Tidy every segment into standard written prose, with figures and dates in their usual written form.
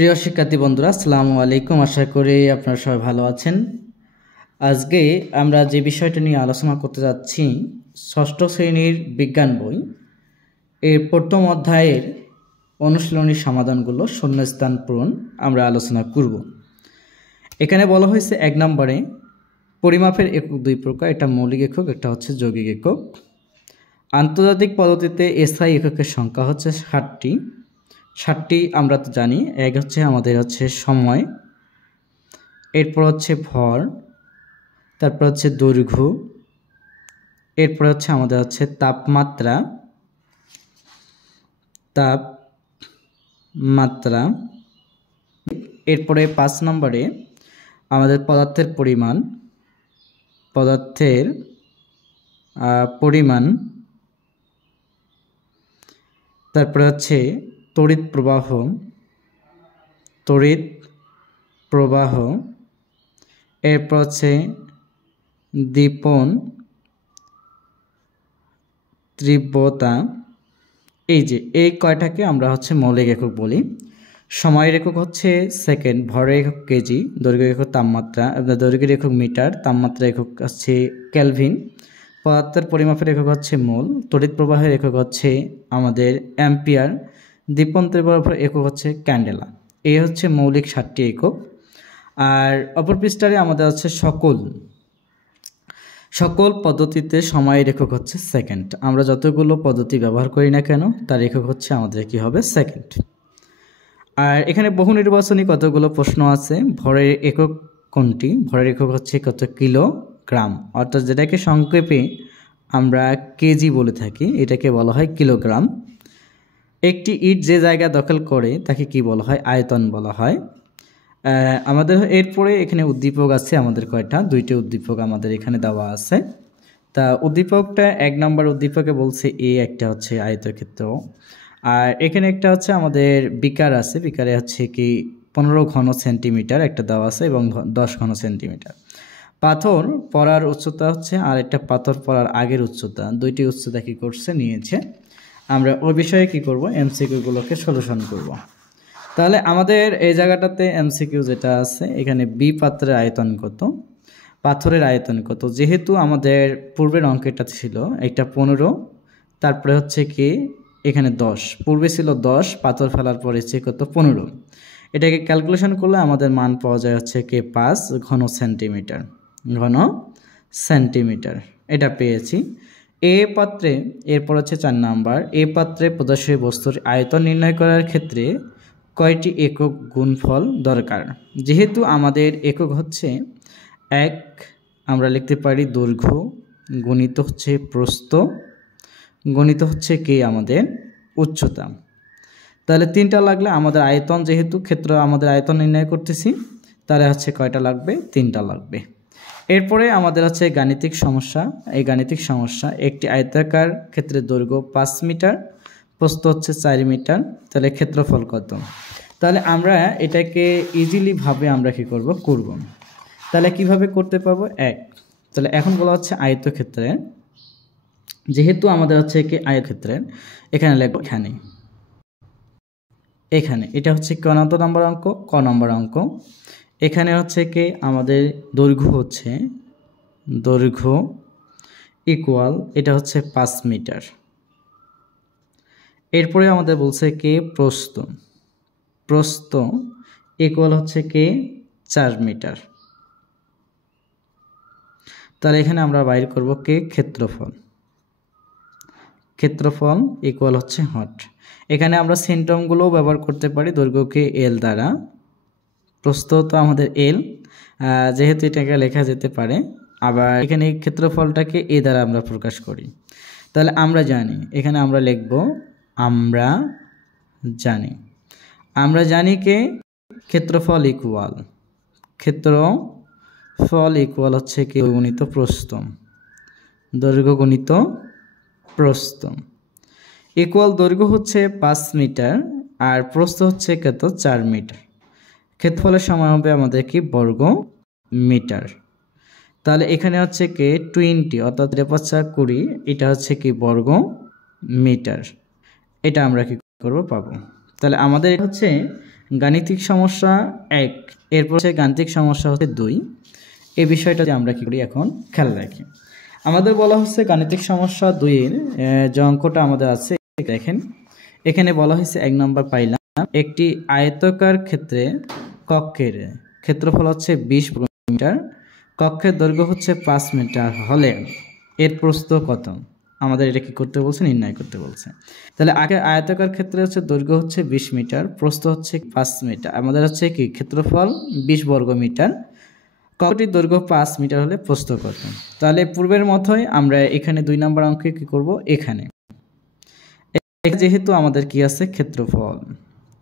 প্রিয় শিক্ষার্থী বন্ধুরা, আসসালামু আলাইকুম। আশা করি আপনারা সবাই ভালো আছেন। আজকে আমরা যে বিষয়টা নিয়ে আলোচনা করতে যাচ্ছি, ষষ্ঠ শ্রেণীর বিজ্ঞান বই এর প্রথম অধ্যায়ের অনুশীলনী সমাধানগুলো শূন্যস্থান পূরণ আমরা আলোচনা করব। এখানে বলা হয়েছে 1 নম্বরে পরিমাপের একক দুই প্রকার, এটা মৌলিক একক, এটা হচ্ছে যৌগিক একক। আন্তর্জাতিক পদ্ধতিতে এসআই এককের সংখ্যা হচ্ছে 60টি। 60টি আমরা তো জানি। এক হচ্ছে আমাদের হচ্ছে সময়, এরপর হচ্ছে ভর, তারপর হচ্ছে দৈর্ঘ্য, এরপর হচ্ছে আমাদের হচ্ছে তাপমাত্রা, এরপরে 5 নম্বরে আমাদের পদার্থের পরিমাণ, তারপরে হচ্ছে তড়িৎ প্রবাহ, এরপর হচ্ছে দীপন তীব্রতা। এই কয়টাকে আমরা হচ্ছে মৌলিক একক বলি। সময়ের একক হচ্ছে সেকেন্ড, ভরের একক কেজি, দৈর্ঘ্যের একক তাপমাত্রা, দৈর্ঘ্যের একক মিটার, তাপমাত্রা একক হচ্ছে কেলভিন, পদার্থের পরিমাপের একক হচ্ছে মোল, তড়িৎ প্রবাহের একক হচ্ছে আমাদের অ্যাম্পিয়ার, দীপন তীব্রতার একক হচ্ছে ক্যান্ডেলা। এই হচ্ছে মৌলিক 60টি একক। আর অপর পৃষ্ঠারে আমাদের হচ্ছে সকল পদ্ধতিতে সময়ের একক হচ্ছে সেকেন্ড। আমরা যতগুলো পদ্ধতি ব্যবহার করি না কেন তার একক হচ্ছে আমাদের কি হবে, সেকেন্ড। আর এখানে বহু নির্বাচনী কতগুলো প্রশ্ন আছে। ভরের একক কোনটি? ভরের একক হচ্ছে কত, কিলোগ্রাম, অর্থাৎ যেটাকে সংক্ষেপে আমরা কেজি বলে থাকি, এটাকে বলা হয় কিলোগ্রাম। একটি ইট যে জায়গা দখল করে তাকে কি বলা হয়, আয়তন বলা হয়। আমাদের এরপরে এখানে উদ্দীপক আছে আমাদের কয়টা, 2টি উদ্দীপক আমাদের এখানে দেওয়া আছে। তা উদ্দীপকটা 1 নম্বর উদ্দীপকে বলছে একটা হচ্ছে আয়তক্ষেত্র, আর এখানে একটা হচ্ছে আমাদের বিকার আছে, বিকারে হচ্ছে কি 15 ঘন সেন্টিমিটার একটা দেওয়া আছে এবং 10 ঘন সেন্টিমিটার। পাথর পড়ার উচ্চতা হচ্ছে, আর একটা পাথর পড়ার আগের উচ্চতা, 2টি উচ্চতা কি করছে, নিয়েছে। আমরা ওই বিষয়ে কি করব, এমসিকিউগুলোকে সলিউশন করব। তাহলে আমাদের এই জায়গাটাতে এমসিকিউ যেটা আছে, এখানে বি পাত্রের আয়তন কত, পাথরের আয়তন কত। যেহেতু আমাদের পূর্বের অঙ্কটা ছিল একটা 15, তারপরে হচ্ছে কি এখানে 10, পূর্বে ছিল 10, পাথর ফেলার পরে হচ্ছে কত, 15। এটাকে ক্যালকুলেশন করলে আমাদের মান পাওয়া যায় হচ্ছে কি 5 ঘন সেন্টিমিটার, এটা পেয়েছি। এ পাত্রে, এরপর হচ্ছে 4 নাম্বার, এ পাত্রে প্রদর্শিত বস্তুর আয়তন নির্ণয় করার ক্ষেত্রে কয়টি একক গুণফল দরকার। যেহেতু আমাদের একক হচ্ছে 1, আমরা লিখতে পারি দৈর্ঘ্য গণিত হচ্ছে প্রস্থ গণিত হচ্ছে কি আমাদের উচ্চতা। তাহলে 3টা লাগলে আমাদের আয়তন, যেহেতু ক্ষেত্র আমাদের আয়তন নির্ণয় করতেছি, তাহলে হচ্ছে কয়টা লাগবে, 3টা লাগবে। এরপরে আমাদের হচ্ছে গাণিতিক সমস্যা। এই গাণিতিক সমস্যা, একটি আয়তাকার ক্ষেত্রে দৈর্ঘ্য 5 মিটার, প্রস্থ হচ্ছে 4 মিটার, তাহলে ক্ষেত্রফল কত। তাহলে আমরা এটাকে ইজিলি ভাবে আমরা কি করব। তাহলে কিভাবে করতে পারবো, তাহলে এখন বলা হচ্ছে আয়তক্ষেত্রের, যেহেতু আমাদের হচ্ছে কি আয়তক্ষেত্রের, এখানে লিখবো এখানে এটা হচ্ছে ক নম্বর অঙ্ক। এখানে হচ্ছে কি আমাদের দৈর্ঘ্য ইকুয়াল, এটা হচ্ছে 5 মিটার। এরপরে আমাদের বলছে কি প্রস্থ ইকুয়াল হচ্ছে কি 4 মিটার। তাহলে এখানে আমরা বাইর করব কি ক্ষেত্রফল ইকুয়াল হচ্ছে হট। এখানে আমরা সেন্টমগুলো ব্যবহার করতে পারি, দৈর্ঘ্যকে এল দ্বারা, প্রস্থ তো আমাদের এল, যেহেতু এটাকে লেখা যেতে পারে। আবার এখানে ক্ষেত্রফলটাকে এ দ্বারা আমরা প্রকাশ করি। তাহলে আমরা জানি, এখানে আমরা লিখব আমরা জানি কে ক্ষেত্রফল ইকুয়াল হচ্ছে কি গণিত প্রস্থ, দৈর্ঘ্য গণিত প্রস্থ ইকুয়াল, দৈর্ঘ্য হচ্ছে 5 মিটার আর প্রস্থ হচ্ছে কত, 4 মিটার। ক্ষেত্রফলের সমান হবে আমাদের কি বর্গ মিটার। তাহলে এখানে হচ্ছে কি 20, অর্থাৎ 20, এটা হচ্ছে কি বর্গ মিটার। এটা আমরা কি করব, পাবো। তাহলে আমাদের হচ্ছে গাণিতিক সমস্যা 1, এরপর হচ্ছে গাণিতিক সমস্যা হচ্ছে 2। এই বিষয়টা আমরা কি করি এখন খেয়াল রাখি। আমাদের বলা হচ্ছে গাণিতিক সমস্যা 2 এর যে অঙ্কটা আমাদের আছে দেখেন, এখানে বলা হয়েছে 1 নম্বর পাইলাম, একটি আয়তাকার ক্ষেত্রে কক্ষের ক্ষেত্রফল হচ্ছে 20 বর্গমিটার, কক্ষের দৈর্ঘ্য হচ্ছে 5 মিটার হলে এর প্রস্থ কত? আমাদের এটা কি করতে বলছে, নির্ণয় করতে বলছে। তাহলে আগে আয়তাকার ক্ষেত্রে হচ্ছে দৈর্ঘ্য হচ্ছে 20 মিটার, প্রস্থ হচ্ছে 5 মিটার, আমাদের হচ্ছে কি ক্ষেত্রফল 20 বর্গমিটার, কক্ষটির দৈর্ঘ্য 5 মিটার হলে প্রস্থ কত? তাহলে পূর্বের মতোই আমরা এখানে 2 নম্বর অঙ্কে কি করব, এখানে যেহেতু আমাদের কি আছে ক্ষেত্রফল,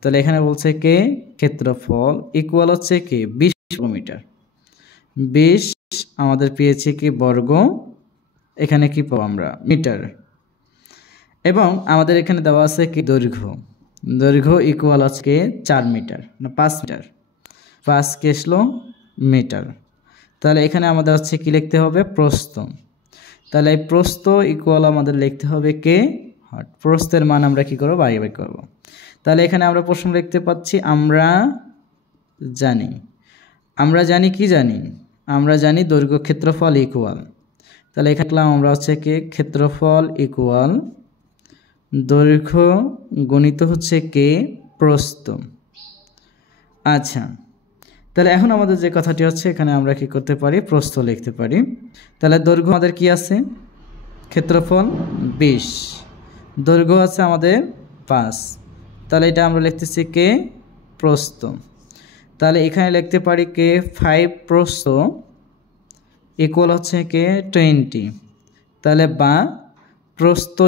তাহলে এখানে বলছে কে ক্ষেত্রফল ইকুয়াল হচ্ছে কি 20 বর্গমিটার, 20 আমাদের পেয়েছি কি বর্গ, এখানে কি পাবো আমরা মিটার, এবং আমাদের এখানে দেওয়া আছে কি দৈর্ঘ্য, দৈর্ঘ্য ইকুয়াল হচ্ছে 4 মিটার না 5 মিটার, 5 কে আসলো মিটার। তাহলে এখানে আমাদের হচ্ছে কি লিখতে হবে প্রস্থ, তাহলে এই প্রস্থ ইকুয়াল আমাদের লিখতে হবে কে হট, প্রস্থের মান আমরা কি করব বাই বাই করব। তাহলে এখানে আমরা প্রশ্ন লিখতে পাচ্ছি আমরা জানি কি জানি, আমরা জানি দৈর্ঘ্য ক্ষেত্রফল ইকুয়াল, তাহলে এখানে আমরা হচ্ছে কি ক্ষেত্রফল ইকুয়াল দৈর্ঘ্য গণিত হচ্ছে কে প্রস্থ। আচ্ছা, তাহলে এখন আমাদের যে কথাটি হচ্ছে এখানে আমরা কি করতে পারি প্রস্থ লিখতে পারি। তাহলে দৈর্ঘ্য আমাদের কি আছে ক্ষেত্রফল 20, দৈর্ঘ্য আছে আমাদের 5, তাহলে এটা আমরা লিখতেছি কে প্রস্থ। তাহলে এখানে লিখতে পারি কে 5 প্রস্থ ইকুয়াল হচ্ছে কে 20, তাহলে বা প্রস্থ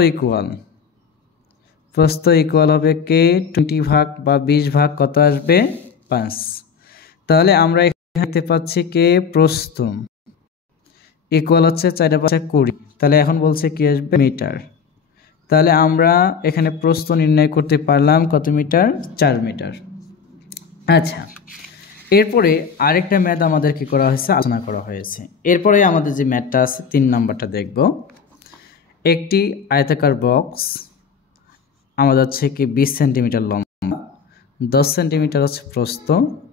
ইকুয়াল হবে কে 20 ভাগ বা 20 ভাগ কত আসবে 5। তাহলে আমরা এখানে দেখতে পাচ্ছি কে প্রস্থ ইকুয়াল হচ্ছে 4 × 5 = 20, তাহলে এখন বলছে কি আসবে মিটার। তাহলে আমরা এখানে প্রস্থ নির্ণয় করতে পারলাম কত মিটার, 4 মিটার। আচ্ছা, এরপরে আরেকটা ম্যাথ আমাদের কি করা হয়েছে আলোচনা করা হয়েছে। এরপরে আমাদের যে ম্যাথটা আছে 3 নাম্বারটা দেখব। একটি আয়তাকার বক্স আমাদের হচ্ছে কি 20 সেন্টিমিটার লম্বা, 10 সেন্টিমিটার হচ্ছে প্রস্থ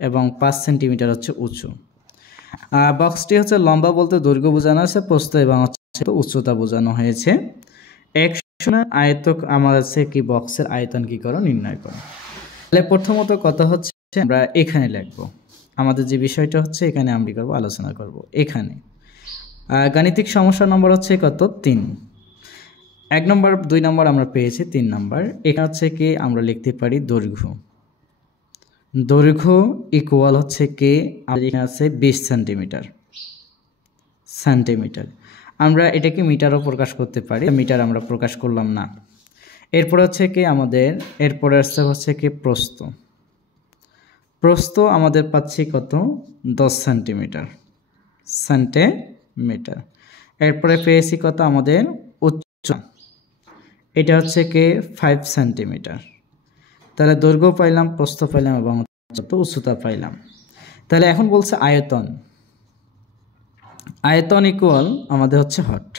এবং 5 সেন্টিমিটার হচ্ছে উঁচু। বক্সটি হচ্ছে লম্বা বলতে দৈর্ঘ্য বোঝানো হয়েছে, প্রস্থ এবং হচ্ছে উচ্চতা বোঝানো হয়েছে। আয়তক আমাদের হচ্ছে কি বক্সের আয়তন কি করো নির্ণয় করো। তাহলে প্রথমত কথা হচ্ছে আমরা এখানে লিখব, আমাদের যে বিষয়টা হচ্ছে এখানে আমরা কি করব আলোচনা করব। এখানে গাণিতিক সমস্যা নম্বর হচ্ছে কত 3, 1 নম্বর 2 নম্বর আমরা পেয়েছি, 3 নম্বর এখানে হচ্ছে কি আমরা লিখতে পারি দৈর্ঘ্য ইকুয়াল হচ্ছে কি আমাদের এখানে আছে 20 সেন্টিমিটার, আমরা এটাকে মিটারও প্রকাশ করতে পারি, মিটার আমরা প্রকাশ করলাম না। এরপর হচ্ছে কি আমাদের এরপরে হচ্ছে কি প্রস্থ আমাদের পাচ্ছি কত 10 সেন্টিমিটার, এরপরে পেয়েছি কত আমাদের উচ্চতা, এটা হচ্ছে কি 5 সেন্টিমিটার। তাহলে দৈর্ঘ্য পাইলাম, প্রস্থ পাইলাম এবং উচ্চতা পাইলাম। তাহলে এখন বলছে আয়তন ইকুয়াল আমাদের হচ্ছে হট।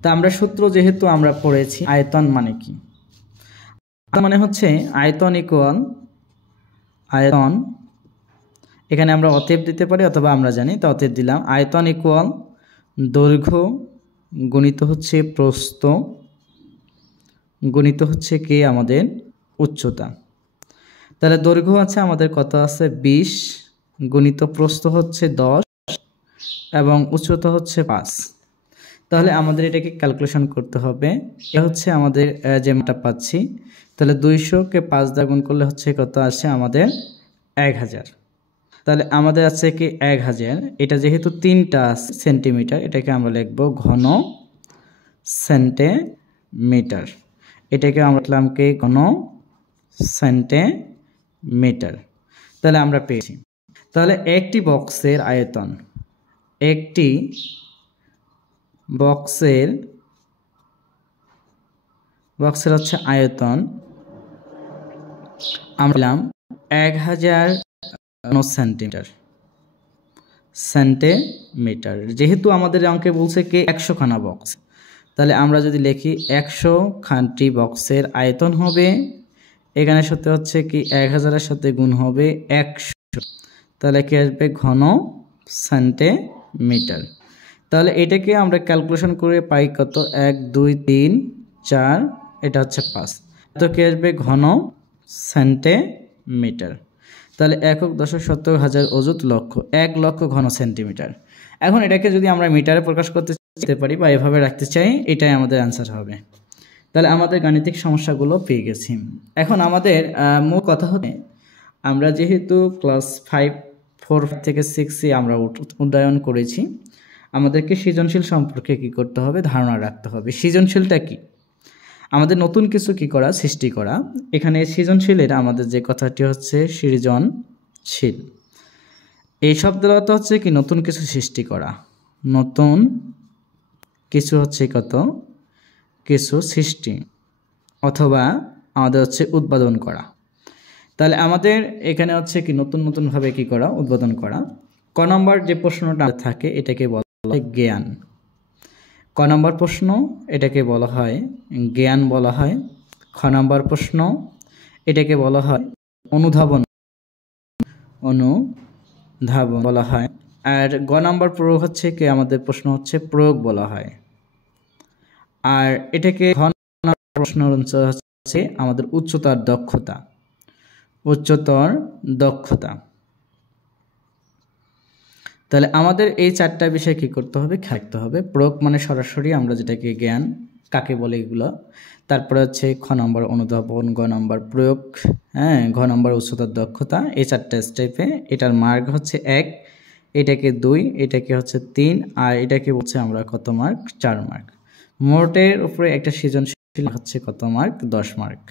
তা আমরা সূত্র যেহেতু আমরা পড়েছি আয়তন মানে কি, মানে হচ্ছে আয়তন ইকুয়াল আয়তন, এখানে আমরা অতএব দিতে পারি অথবা আমরা জানি তো অতএব দিলাম, আয়তন ইকুয়াল দৈর্ঘ্য গুণিত হচ্ছে প্রস্থ গুণিত হচ্ছে কি আমাদের উচ্চতা। তাহলে দৈর্ঘ্য আছে আমাদের কত আছে 20 গুণিত প্রস্থ হচ্ছে 10 এবং উচ্চতা হচ্ছে 5। তাহলে আমাদের এটাকে ক্যালকুলেশন করতে হবে। এটা হচ্ছে আমাদের যে মানটা পাচ্ছি, তাহলে 200-কে 5 দ্বারা গুণ করলে হচ্ছে কত আসে আমাদের 1000। তাহলে আমাদের আছে কি 1000, এটা যেহেতু 3টা সেন্টিমিটার এটাকে আমরা লিখব ঘন সেন্টিমিটার, এটাকে আমরা লিখলাম কি ঘন সেন্টিমিটার। তাহলে আমরা পেয়েছি, তাহলে একটি বক্সের আয়তন, একটি বক্সের হচ্ছে আয়তন আমরা 1000 সেন্টিমিটার। যেহেতু আমাদের অঙ্কে বলছে কি 100 খানা বক্স, তাহলে আমরা যদি লিখি 100 খানটি বক্সের আয়তন হবে এখানে সূত্র হচ্ছে কি 1000-এর সাথে গুণ হবে 100, তাহলে কি আসবে ঘন সেন্টিমিটার। তাহলে এটাকে আমরা ক্যালকুলেশন করে পাই কত, 1 2 3 4, এটা হচ্ছে 5, তো কি আসবে ঘন সেন্টিমিটার। তাহলে একক দশক শতক হাজার অযুত লক্ষ, 1 লক্ষ ঘন সেন্টিমিটার। এখন এটাকে যদি আমরা মিটারে প্রকাশ করতে পারি বা এভাবে রাখতে চাই, এটাই আমাদের অ্যান্সার হবে। তাহলে আমাদের গাণিতিক সমস্যাগুলো পেয়ে গেছি। এখন আমাদের মূল কথা হচ্ছে, আমরা যেহেতু ক্লাস 4 থেকে 6 আমরা উন্নয়ন করেছি, আমাদেরকে সৃজনশীল সম্পর্কে কি করতে হবে, ধারণা রাখতে হবে। সৃজনশীলটা কি, আমাদের নতুন কিছু কি করা, সৃষ্টি করা। এখানে সৃজনশীলের আমাদের যে কথাটি হচ্ছে সৃজনশীল, এই শব্দের অর্থ হচ্ছে কি নতুন কিছু সৃষ্টি করা, নতুন কিছু হচ্ছে কত কিছু সৃষ্টি, অথবা আমাদের হচ্ছে উৎপাদন করা। তাহলে আমাদের এখানে হচ্ছে কি নতুন নতুনভাবে কি করা, উদ্বোধন করা। ক নম্বর যে প্রশ্নটা থাকে এটাকে বলা হয় জ্ঞান। ক নম্বর প্রশ্ন এটাকে বলা হয় জ্ঞান বলা হয়। খ নম্বর প্রশ্ন এটাকে বলা হয় অনুধাবন, অনুধাবন বলা হয়। আর গ নম্বর প্রয়োগ হচ্ছে কি আমাদের প্রশ্ন হচ্ছে প্রয়োগ বলা হয়। আর এটাকে ঘ নম্বর প্রশ্ন হচ্ছে আমাদের উচ্চতর দক্ষতা, উচ্চতর দক্ষতা। তাহলে আমাদের এই 4টা বিষয় কি করতে হবে, খেয়াল রাখতে হবে। প্রয়োগ মানে সরাসরি আমরা যেটাকে জ্ঞান কাকে বলে এগুলো, তারপরে হচ্ছে খ নম্বর অনুধাবন, গ নম্বর প্রয়োগ, হ্যাঁ, ঘ নম্বর উচ্চতর দক্ষতা। এই 4টা স্টেপে এটার মার্ক হচ্ছে 1, এটাকে 2, এটাকে হচ্ছে 3, আর এটাকে বলছে আমরা কত মার্ক, 4 মার্ক। মোটের উপরে একটা সৃজনশীল হচ্ছে কত মার্ক, 10 মার্ক।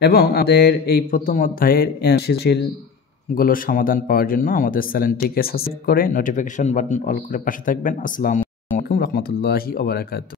এবং আমাদের এই প্রথম অধ্যায়ের সৃজনশীলগুলো সমাধান পাওয়ার জন্য আমাদের চ্যানেলটিকে সাবস্ক্রাইব করে নোটিফিকেশন বাটন অল করে পাশে থাকবেন। আসসালামু আলাইকুম রহমতুল্লাহি ওয়া বারাকাতুহু।